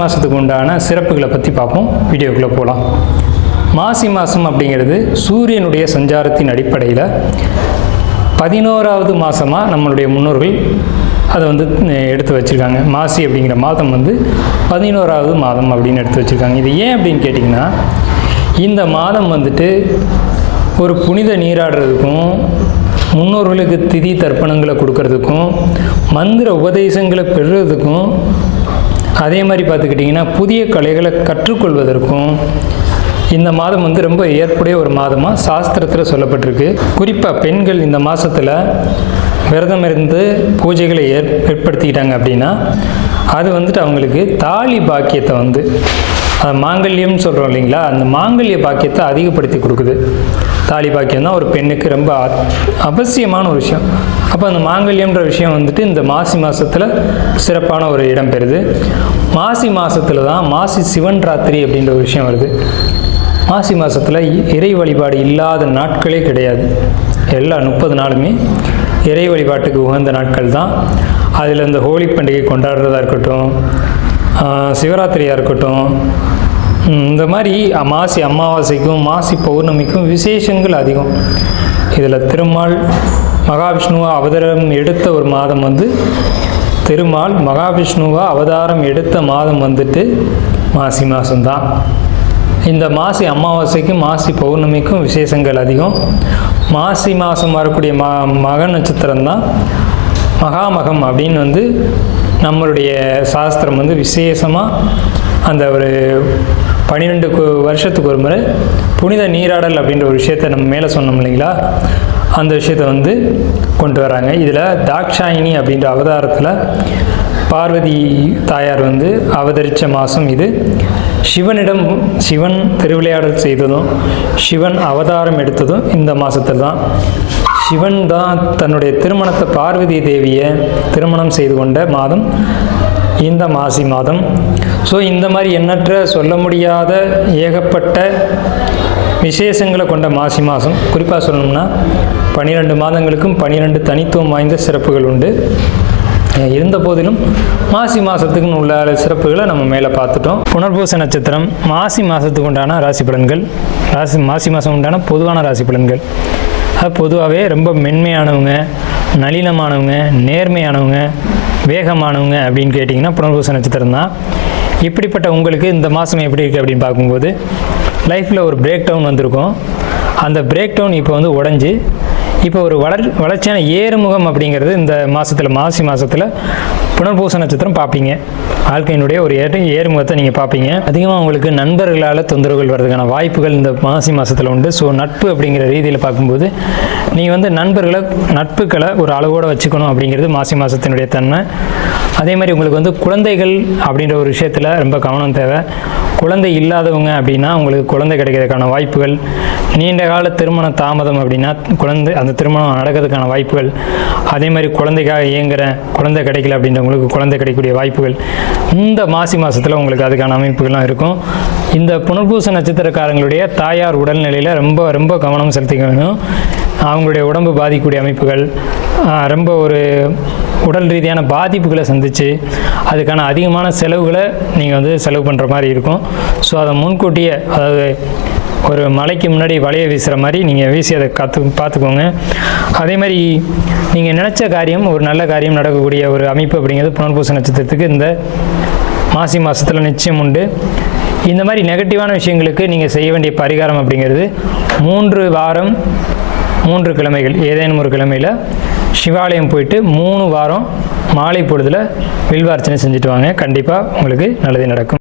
மாதத்துக்கு உண்டான சிறப்புகளை பற்றி பார்ப்போம். வீடியோக்குள்ளே போகலாம். மாசி மாதம் அப்படிங்கிறது சூரியனுடைய சஞ்சாரத்தின் அடிப்படையில் 11வது மாதமாக நம்மளுடைய முன்னோர்கள் அதை எடுத்து வச்சுருக்காங்க. மாசி அப்படிங்கிற மாதம் 11வது மாதம் அப்படின்னு எடுத்து வச்சுருக்காங்க. இது ஏன் அப்படின்னு கேட்டிங்கன்னா, இந்த மாதம் ஒரு புனித நீராடுறதுக்கும், முன்னோர்களுக்கு திதி தர்ப்பணங்களை கொடுக்கறதுக்கும், மந்திர உபதேசங்களை பெறுறதுக்கும், அதே மாதிரி பார்த்துக்கிட்டிங்கன்னா புதிய கலைகளை கற்றுக்கொள்வதற்கும் இந்த மாதம் ரொம்ப ஏற்புடைய ஒரு மாதமாக சாஸ்திரத்தில் சொல்லப்பட்டிருக்கு. குறிப்பாக பெண்கள் இந்த மாதத்தில் விரதம் இருந்து பூஜைகளை ஏற்படுத்திக்கிட்டாங்க அப்படின்னா அது அவங்களுக்கு தாலி பாக்கியத்தை மாங்கல்யம்னு சொல்கிறோம் இல்லைங்களா, அந்த மாங்கல்ய பாக்கியத்தை அதிகப்படுத்தி கொடுக்குது. தாலி பாக்கியம் தான் ஒரு பெண்ணுக்கு ரொம்ப அவசியமான ஒரு விஷயம். அப்போ அந்த மாங்கல்யம்ன்ற விஷயம் இந்த மாசி மாதத்தில் சிறப்பான ஒரு இடம் பெறுது. மாசி மாதத்தில் தான் மாசி சிவன் ராத்திரி அப்படின்ற ஒரு விஷயம் வருது. மாசி மாதத்தில் இறை வழிபாடு இல்லாத நாட்களே கிடையாது. எல்லா 30 நாளுமே இறை வழிபாட்டுக்கு உகந்த நாட்கள் தான். அதில் இந்த ஹோலி பண்டிகை கொண்டாடுறதா இருக்கட்டும், சிவராத்திரியாக இருக்கட்டும், இந்த மாதிரி மாசி அமாவாசைக்கும் மாசி பௌர்ணமிக்கும் விசேஷங்கள் அதிகம். இதில் திருமால் மகாவிஷ்ணுவா அவதாரம் எடுத்த ஒரு மாதம் திருமால் மகாவிஷ்ணுவா அவதாரம் எடுத்த மாதம் மாசி மாதம்தான். இந்த மாசி அமாவாசைக்கும் மாசி பௌர்ணமிக்கும் விசேஷங்கள் அதிகம். மாசி மாதம் வரக்கூடிய மக நட்சத்திரம் தான் மகாமகம் அப்படின்னு நம்மளுடைய சாஸ்திரம் விசேஷமாக அந்த ஒரு 12 வருஷத்துக்கு ஒரு முறை புனித நீராடல் அப்படின்ற ஒரு விஷயத்தை நம்ம மேலே சொன்னோம் இல்லைங்களா, அந்த விஷயத்தை கொண்டு வராங்க. இதில் தாக்ஷாயினி அப்படின்ற அவதாரத்தில் பார்வதி தாயார் அவதரித்த மாதம் இது. சிவன் திருவிளையாடல் செய்ததும் சிவன் அவதாரம் எடுத்ததும் இந்த மாதத்தில் தான். சிவன் தான் தன்னுடைய திருமணத்தை பார்வதி தேவியை திருமணம் செய்து கொண்ட மாதம் இந்த மாசி மாதம். ஸோ இந்த மாதிரி எண்ணற்ற சொல்ல முடியாத ஏகப்பட்ட விசேஷங்களை கொண்ட மாசி மாதம். குறிப்பாக சொல்லணும்னா 12 மாதங்களுக்கும் 12 தனித்துவம் வாய்ந்த சிறப்புகள் உண்டு. இருந்த போதிலும் மாசி மாதத்துக்கு உள்ள சிறப்புகளை நம்ம மேலே பார்த்துட்டோம். புனர்பூச நட்சத்திரம் மாசி மாதத்துக்கு உண்டான ராசி பலன்கள். மாசி மாதம் உண்டான பொதுவான ராசி பலன்கள். அது பொதுவாகவே ரொம்ப மென்மையானவங்க, நளினமானவங்க, நேர்மையானவங்க, வேகமானவங்க அப்படின்னு கேட்டிங்கன்னா புனர்பூச நட்சத்திரம் தான். இப்படிப்பட்ட உங்களுக்கு இந்த மாதம் எப்படி இருக்குது அப்படின்னு பார்க்கும்போது, லைஃப்பில் ஒரு பிரேக் டவுன் வந்திருக்கும். அந்த பிரேக் டவுன் இப்போ உடஞ்சி இப்போ ஒரு வளர்ச்சியான ஏறுமுகம் அப்படிங்கிறது இந்த மாதத்தில் மாசி மாதத்தில் புனர்பூச நட்சத்திரம் பார்ப்பீங்க. வாழ்க்கையினுடைய ஒரு ஏறுமுகத்தை நீங்கள் பார்ப்பீங்க. அதிகமாக உங்களுக்கு நண்பர்களால் தொந்தரவுகள் வர்றதுக்கான வாய்ப்புகள் இந்த மாசி மாதத்தில் உண்டு. ஸோ நட்பு அப்படிங்கிற ரீதியில் பார்க்கும்போது நீங்கள் நட்புகளை ஒரு அளவோடு வச்சுக்கணும் அப்படிங்கிறது மாசி மாதத்தினுடைய தன்மை. அதே மாதிரி உங்களுக்கு குழந்தைகள் அப்படின்ற ஒரு விஷயத்தில் ரொம்ப கவனம் தேவை. குழந்தை இல்லாதவங்க அப்படின்னா உங்களுக்கு குழந்தை கிடைக்கிறதுக்கான வாய்ப்புகள், நீண்ட கால திருமண தாமதம் அப்படின்னா அந்த திருமணம் நடக்கிறதுக்கான வாய்ப்புகள், அதே மாதிரி குழந்தைக்காக இயங்குற குழந்தை கிடைக்கல அப்படின்றவங்களுக்கு குழந்தை கிடைக்கக்கூடிய வாய்ப்புகள் இந்த மாசி மாதத்தில் உங்களுக்கு அதுக்கான அமைப்புகள்லாம் இருக்கும். இந்த புனர்பூச நட்சத்திரக்காரங்களுடைய தாயார் உடல்நிலையில் ரொம்ப ரொம்ப கவனம் செலுத்திக்க வேணும். அவங்களுடைய உடம்பு பாதிக்கக்கூடிய அமைப்புகள், ரொம்ப ஒரு உடல் ரீதியான பாதிப்புகளை சந்தித்து அதுக்கான அதிகமான செலவுகளை நீங்கள் செலவு பண்ணுற மாதிரி இருக்கும். ஸோ அதை முன்கூட்டியே, அதாவது ஒரு மலைக்கு முன்னாடி வலையை வீசுகிற மாதிரி நீங்கள் வீசி அதை பார்த்துக்கோங்க. அதே மாதிரி நீங்கள் நினச்ச காரியம், ஒரு நல்ல காரியம் நடக்கக்கூடிய ஒரு அமைப்பு அப்படிங்கிறது புனர்பூச நட்சத்திரத்துக்கு இந்த மாசி மாதத்தில் நிச்சயம் உண்டு. இந்த மாதிரி நெகட்டிவான விஷயங்களுக்கு நீங்கள் செய்ய வேண்டிய பரிகாரம் அப்படிங்கிறது 3 வாரம் 3 கிழமைகள் ஏதேனும் ஒரு கிழமையில் சிவாலயம் போயிட்டு 3 வாரம் மாலை பொழுதில் வில்வார்ச்சனை செஞ்சுட்டு வாங்க. கண்டிப்பாக உங்களுக்கு நல்லது நடக்கும்.